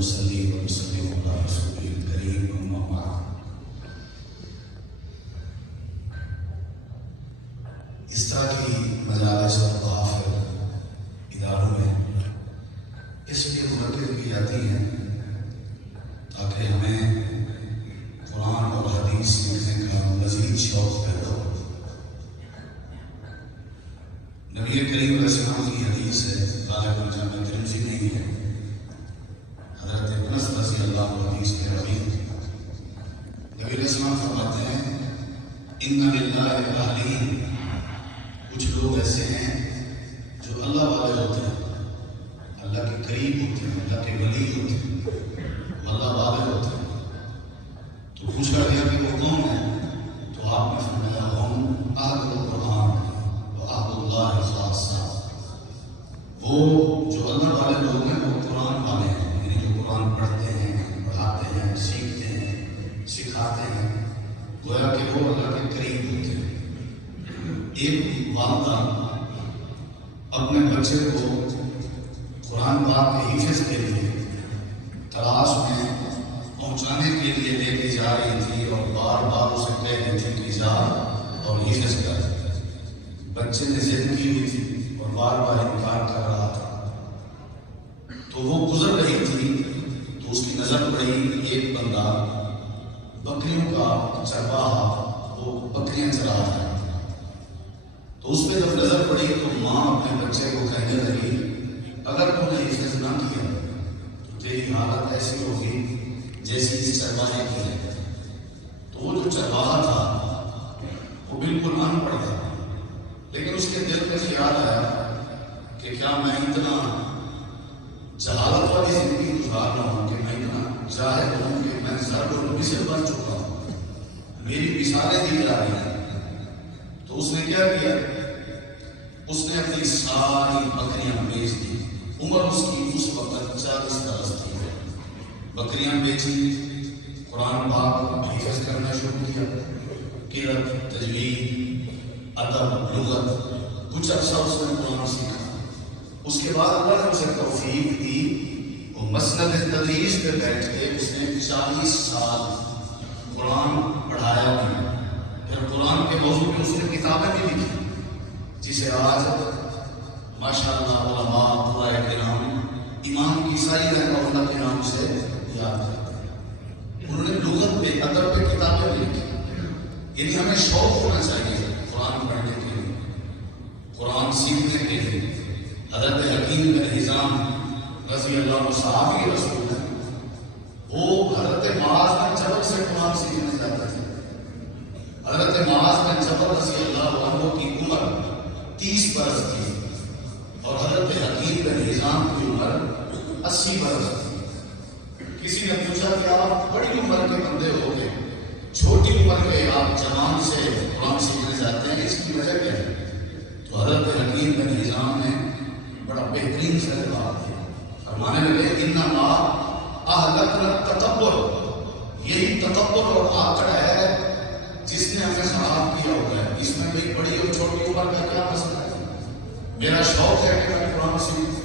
ونصلي ونسلم على رسوله الكريم أما بعد. اس طرح کی مجالس اور محافل اداروں میں اس لیے منعقد کی جاتی ہیں تاکہ ہمیں قرآن اور حدیث سیکھنے کا مزید شوق پیدا ہو. نبی کریم علیہ السلام کی حدیث ہے، غالب جامع ترمذی نہیں ہے، حضرت انس رضی اللہ عنہ حدیث کے راوی نبی علیہ السلام فرماتے ہیں ان للہ اہلین، کچھ لوگ ایسے ہیں جو اللہ والے ہوتے ہیں، اللہ کے قریب ہوتے ہیں، اللہ کے ولی ہوتے ہیں، اللہ والے ہوتے ہیں. تو پوچھا گیا کہ وہ کون ہیں؟ تو آپ نے فرمایا ہم اہل القرآن و اہل اللہ خاصہ. وہ جو اللہ والے لوگ ہیں وہ قرآن والے ہیں، یعنی جو قرآن پڑھتے ہیں، پڑھاتے ہیں، سیکھتے ہیں، سکھاتے ہیں، گویا کہ وہ اللہ کے قریب ہوتے ہیں. ایک والدہ اپنے بچے کو قرآن پاک کے حفظ کے لیے کلاس میں پہنچانے کے لیے لے کے جا رہی تھی اور بار بار اسے کہہ رہی تھی کہ جا اور حفظ کر. بچے نے ضد کی ہوئی تھی اور بار بار انکار کر رہا تھا. تو وہ گزر رہی تھی تو اس کی نظر پڑی ایک بندہ بکریوں کا چرواہا، وہ بکریاں چرا رہا ہے. تو اس پہ جب نظر پڑی تو ماں اپنے بچے کو کہنے لگی اگر تم نے حفظ نہ کیا تو تیری حالت ایسی ہوگی جیسی اس چرواہے کی ہے. تو وہ جو چرواہا تھا وہ بالکل ان پڑھ تھا، لیکن اس کے دل میں خیال آیا کہ کیا میں اتنا جہالت والی زندگی گزار رہا ہوں کہ میں اتنا جاہل ہوں کہ میں ضرب المثل بن چکا ہوں، میری مثالیں دی جا رہی ہیں. تو اس نے کیا کیا؟ اس نے اپنی ساری بکریاں بیچ دی. عمر اس کی اس وقت 40 برس تھی. بکریاں بیچی، قرآن پاک حفظ کرنا شروع کیا، قرأت، تجوید، ادب، لغت، کچھ عرصہ اس نے قرآن سیکھا. اس کے بعد اللہ نے اسے توفیق دی، وہ مسند تدریس پہ بیٹھ کے اس نے 40 سال قرآن پڑھایا بھی. پھر قرآن کے موضوع میں اس نے کتابیں بھی لکھی جسے آج ماشاءاللہ علماء قرآن کرام امام کسائی رحمہ اللہ کے نام سے یاد کرتے ہیں. انہوں نے لغت پہ، ادب پہ کتابیں بھی لکھی. یعنی ہمیں شوق ہونا چاہیے قرآن پڑھنے کے لیے، قرآن سیکھنے کے لیے. حضرت حکیم بن حزام رضی اللہ عنہ صحابی رسول ہیں، وہ حضرت معاذ بن جبل سے قرآن سیکھنے جاتے تھے. حضرت معاذ بن جبل رضی اللہ عنہ کی عمر 30 برس تھی اور حضرت حکیم بن حزام کی عمر 80 برس تھی. کسی نے پوچھا کہ آپ بڑی عمر کے بندے ہو گئے، چھوٹی عمر میں آپ جوان سے قرآن سیکھنے جاتے ہیں، اس کی وجہ کیا ہے؟ تو حضرت حکیم بن حزام نے بڑا بہترین سے جواب دیا. فرمانے لگے انما اہلکنا التکبر، یہی تکبر اور آکڑ ہے جس نے ہمیں خراب کیا ہوا ہے. اس میں بھی بڑی اور چھوٹی عمر کا کیا مسئلہ ہے؟ میرا شوق ہے کہ میں قرآن سیکھوں.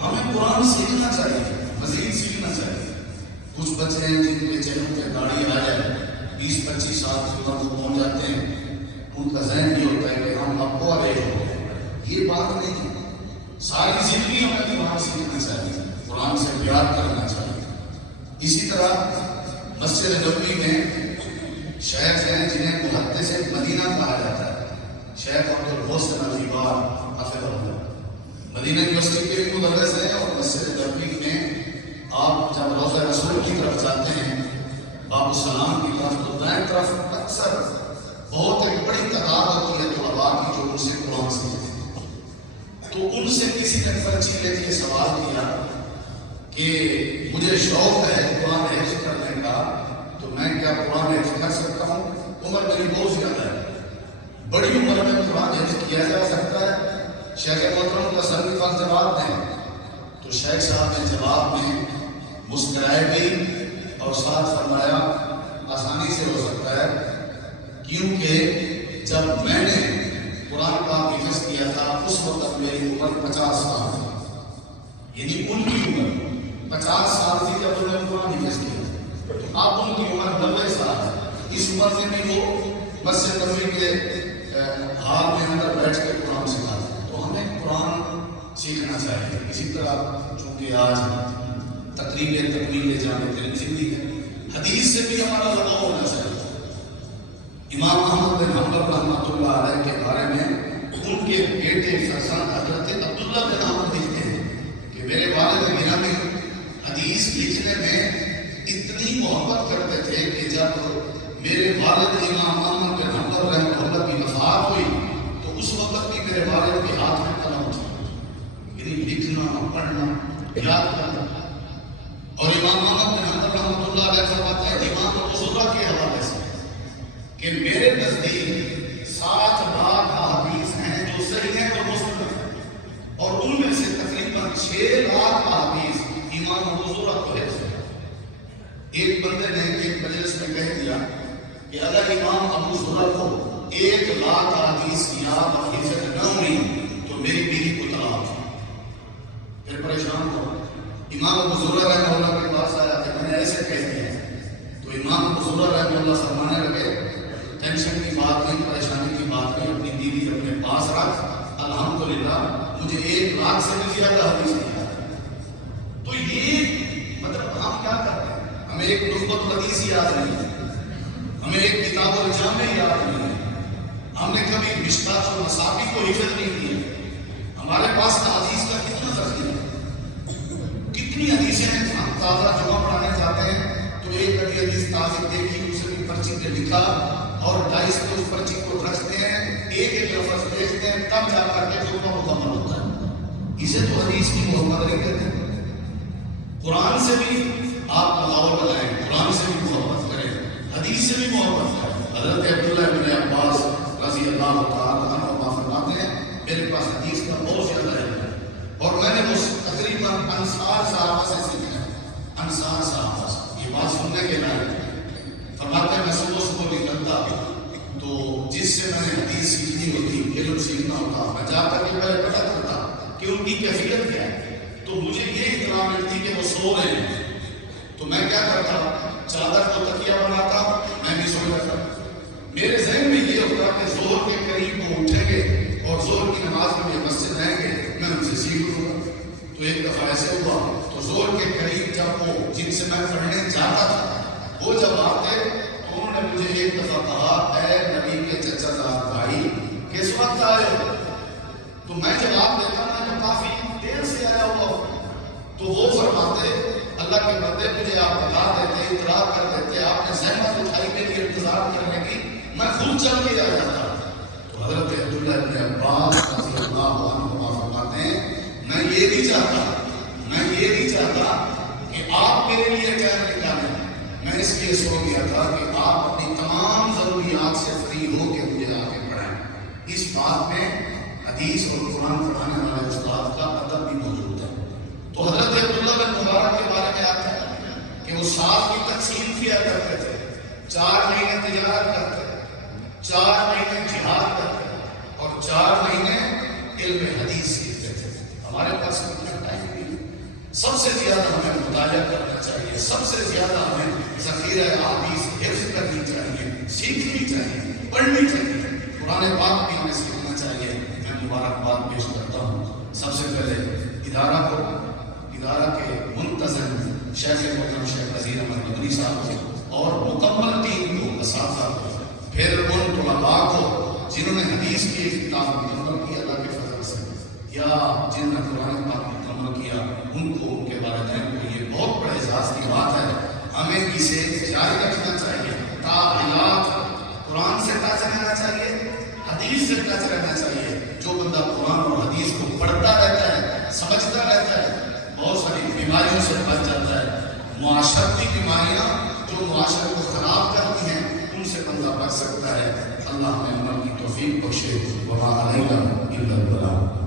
ہمیں قرآن سیکھنا چاہیے، مزید سیکھنا چاہیے. کچھ بچے ہیں جن کے چہروں پہ داڑھی آ جائے، 20-25 سال کی عمر کو پہنچ جاتے ہیں، ان کا ذہن یہ ہوتا ہے کہ ہم اب کو ریج ہو گئے. یہ بات نہیں ہے. ساری زندگی ہمیں قرآن سیکھنا چاہیے، قرآن سے پیار کرنا چاہیے. اسی طرح مسجد نبوی میں شیخ ہیں جنہیں محدث مدینہ کہا جاتا ہے، شیخ عبد الحسن الغبار حفظہ اللہ. مدینہ یونیورسٹی کے بھی مدرس ہیں اور مسجد نبوی میں آپ جب روضہ رسول کی طرف جاتے ہیں باب السلام کی طرف، تو دائیں طرف اکثر بہت ایک بڑی تعداد ہوتی ہے طلباء کی جو ان سے قرآن سیکھتے ہیں. تو ان سے کسی نے پرچی لے کے سوال کیا کہ مجھے شوق ہے قرآن حفظ کرنے کا، تو میں کیا قرآن حفظ کر سکتا ہوں؟ عمر میری بہت زیادہ ہے، بڑی عمر میں قرآن حفظ کیا جا سکتا ہے؟ شیخ محترم تسلی کا جواب دیں. تو شیخ صاحب نے جواب میں مسکرائے بھی اور ساتھ فرمایا آسانی سے ہو سکتا ہے، کیونکہ جب میں نے قرآن پاک حفظ کیا تھا اس وقت میری عمر 50 سال تھی. یعنی ان کی عمر 50 سال تھی جب انہوں نے قرآن حفظ کیا، تو اب ان کی عمر 90 سال ہے۔ اس عمر میں بھی وہ مسجد نبوی کے ہال میں اندر بیٹھ کے قرآن سکھاتے ہیں۔ تو ہمیں قرآن سیکھنا چاہیے۔ اسی طرح چونکہ آج تقریب تکمیل جامع ترمذی ہے، حدیث سے بھی ہمارا لگاؤ ہونا چاہیے۔ امام احمد بن حنبل رحمۃ اللہ علیہ کے بارے میں ان کے بیٹے فرزند حضرت عبداللہ بن عمر لکھتے ہیں کہ میرے والد گرامی حدیث لکھنے میں اتنی محبت کرتے تھے کہ جب میرے والد امام احمد بن حنبل رحمۃ اللہ کی وفات ہوئی تو اس وقت بھی میرے والد کے ہاتھ میں قلم تھا، یعنی لکھنا، پڑھنا، یاد کرنا۔ اور امام احمد بن حنبل رحمۃ اللہ علیہ فرماتے ہیں امام ابوزرہ کے حوالے سے کہ میرے نزدیک 7 لاکھ احادیث ہیں جو صحیح ہیں اور مسند ہیں، اور ان میں سے تقریباً 6 لاکھ احادیث امام ابوزرہ کو حفظ ہے۔ ایک بندے نے ایک مجلس میں کہہ دیا کہ اگر امام ابوزرہ کو 1 لاکھ احادیث یاد اور حفظ نہ ہوئی تو میری بیوی کو طلاق ہے۔ پھر پریشان ہو، امام ابوزرہ رحمہ اللہ کے پاس آیا کہ میں نے ایسے کہہ دیا، تو امام ابوزرہ رحمہ اللہ فرمانے لگے ٹینشن کی بات نہیں، پریشانی کی بات نہیں، اپنی بیوی اپنے پاس رکھ، الحمدللہ مجھے 1 لاکھ سے بھی زیادہ حدیث نہیں آتا۔ تو یہ مطلب ہم کیا کرتے ہیں؟ ہمیں ایک نخبۃ الحدیث یاد نہیں ہے، ہمیں ایک کتاب الجامع یاد نہیں ہے، ہم نے کبھی مشکات المصابیح کو حفظ نہیں کیا۔ ہمارے پاس حدیث کا کتنا ذخیرہ ہے، کتنی حدیثیں ہیں۔ ہم تازہ جمعہ پڑھانے جاتے ہیں تو ایک حدیث تازہ دیکھی، اسے بھی پرچی پہ لکھا اور ڈائس پہ اس پرچی کو رکھتے ہیں، ایک ایک لفظ دیکھتے ہیں، تب جا کر کے خطبہ مکمل ہوتا ہے۔ اسے تو حدیث کی محبت نہیں کہتے ہیں۔ قرآن سے بھی آپ لگاؤ لگائیں، قرآن سے بھی محبت کریں، حدیث سے بھی محبت کریں۔ حضرت عبداللہ بن عباس رضی اللہ تعالیٰ عنہ فرماتے ہیں میرے پاس حدیث کا بہت زیادہ ہے اور میں نے وہ تقریباً انصار صحابہ سے سیکھا ہے۔ انصار صحابہ سے یہ بات سننے کے لائق ہے۔ فرماتے ہیں میں صبح نکلتا تو جس سے میں نے حدیث سیکھنی ہوتی، علم سیکھنا ہوتا، میں جا کر کے پہلے پتہ کرتا کہ ان کی کیفیت کیا ہے، تو مجھے یہ اطلاع ملتی کہ وہ سو رہے ہیں، تو میں کیا کرتا، چادر کو تکیہ بناتا، میں بھی سو جاتا۔ میرے ذہن میں یہ ہوتا کہ ظہر کے قریب وہ اٹھیں گے اور ظہر کی نماز میں یہ مسجد رہیں گے، میں ان سے سیکھ لوں گا۔ تو ایک دفعہ ایسے ہوا تو ظہر کے قریب جب وہ جن سے میں پڑھنے جاتا تھا وہ جب آتے تو انہوں نے مجھے ایک دفعہ کہا اے نبی کے چچا زاد بھائی کس وقت آئے ہو؟ تو میں جواب دیتا میں تو کافی دیر سے آیا ہوا ہوں۔ تو وہ فرماتے اللہ کے بندے مجھے آپ بتا دیتے، اطلاع کر دیتے، آپ نے زحمت اٹھائی میرے لیے انتظار کرنے کی، میں خود چل کے آ جاتا۔ تو حضرت عبداللہ بن عباس رضی اللہ عنہ فرماتے ہیں میں یہ نہیں چاہتا کہ آپ میرے لیے ٹائم نکالیں، میں اس لیے سو گیا تھا کہ آپ اپنی تمام ضروریات سے فری ہو کے مجھے آگے پڑھائیں۔ اس بات میں حدیث اور قرآن پڑھانے والے استاد کا ادب بھی موجود ہے۔ تو حضرت عبداللہ بن مبارک کے بارے میں آتا ہے کہ وہ سال کی تقسیم کیا کرتے تھے، 4 مہینے تجارت کرتے، 4 مہینے جہاد کرتے اور 4 مہینے علم حدیث سیکھتے تھے۔ ہمارے پاس اتنا ٹائم نہیں، سب سے زیادہ ہمیں مطالعہ کرنا چاہیے، سب سے زیادہ ہمیں ذخیرہ احادیث حفظ کرنی چاہیے، سیکھنی چاہیے، پڑھنی چاہیے، قرآن پاک بھی ہمیں سیکھنا چاہیے۔ میں مبارکباد پیش کرتا ہوں سب سے پہلے ادارہ کے منتظم شیخ محترم شیخ نذیر احمد مدنی صاحب کو اور مکمل ٹیم کو، اساتذہ کو، پھر ان طلباء کو جنہوں نے حدیث کی ایک کتاب مکمل کی اللہ کے فضل سے، یا جنہوں نے قرآن پاک مکمل کیا، ان کو، ان کے والدین کو، یہ بہت بڑے اعزاز کی بات ہے۔ ہمیں اسے جاری رکھنا چاہیے تا حیات، قرآن سے ٹچ رہنا چاہیے، حدیث سے ٹچ رہنا چاہیے۔ جو بندہ قرآن اور حدیث کو پڑھتا رہتا ہے، سمجھتا رہتا ہے، بہت ساری بیماریوں سے بچ جاتا ہے۔ معاشرتی بیماریاں جو معاشرے کو خراب کرتی ہیں ان سے بندہ بچ سکتا ہے۔ اللہ ہمیں عمل کی توفیق بخشے۔ وما علینا الا البلاغ۔